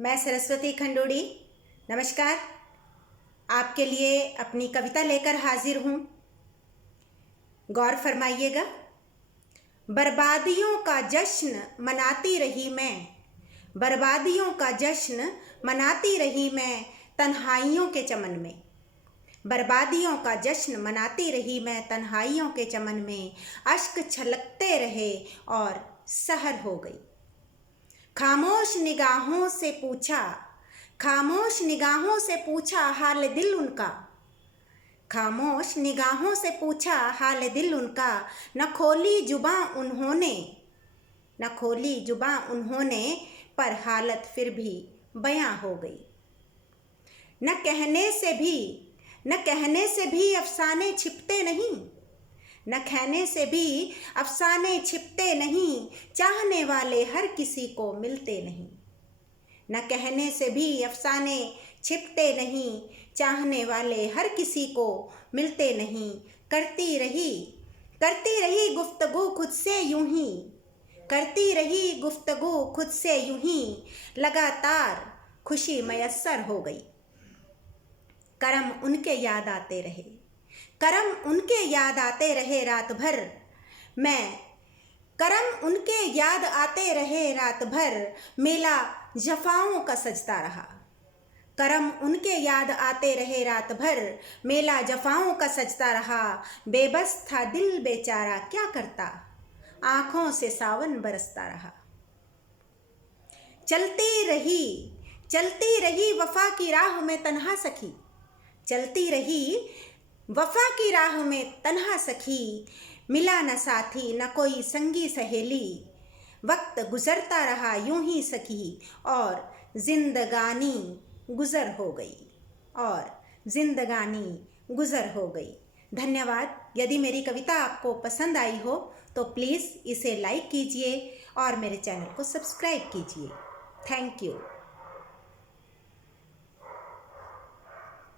मैं सरस्वती खंडूड़ी। नमस्कार। आपके लिए अपनी कविता लेकर हाजिर हूँ। गौर फरमाइएगा। बर्बादियों का जश्न मनाती रही मैं, बर्बादियों का जश्न मनाती रही मैं तन्हाइयों के चमन में, बर्बादियों का जश्न मनाती रही मैं तन्हाइयों के चमन में। अश्क छलकते रहे और सहर हो गई। खामोश निगाहों से पूछा, खामोश निगाहों से पूछा हाल दिल उनका, खामोश निगाहों से पूछा हाल दिल उनका। न खोली जुबां उन्होंने, न खोली जुबां उन्होंने, पर हालत फिर भी बयां हो गई। न कहने से भी, न कहने से भी अफसाने छिपते नहीं, न कहने से भी अफसाने छिपते नहीं, चाहने वाले हर किसी को मिलते नहीं। न कहने से भी अफसाने छिपते नहीं, चाहने वाले हर किसी को मिलते नहीं। करती रही गुफ्तगू खुद से यूं ही, करती रही गुफ्तगू खुद से यूं ही, लगातार खुशी मयस्सर हो गई। करम उनके याद आते रहे, करम उनके याद आते रहे रात भर, मैं करम उनके याद आते रहे रात भर, मेला जफाओं का सजता रहा। करम उनके याद आते रहे रात भर, मेला जफाओं का सजता रहा। बेबस था दिल बेचारा क्या करता, आंखों से सावन बरसता रहा। चलती रही वफा की राह में तन्हा सखी, चलती रही वफा की राह में तन्हा सखी। मिला न साथी न कोई संगी सहेली, वक्त गुजरता रहा यूं ही सखी, और जिंदगानी गुजर हो गई, और जिंदगानी गुजर हो गई। धन्यवाद। यदि मेरी कविता आपको पसंद आई हो तो प्लीज़ इसे लाइक कीजिए और मेरे चैनल को सब्सक्राइब कीजिए। Thank you.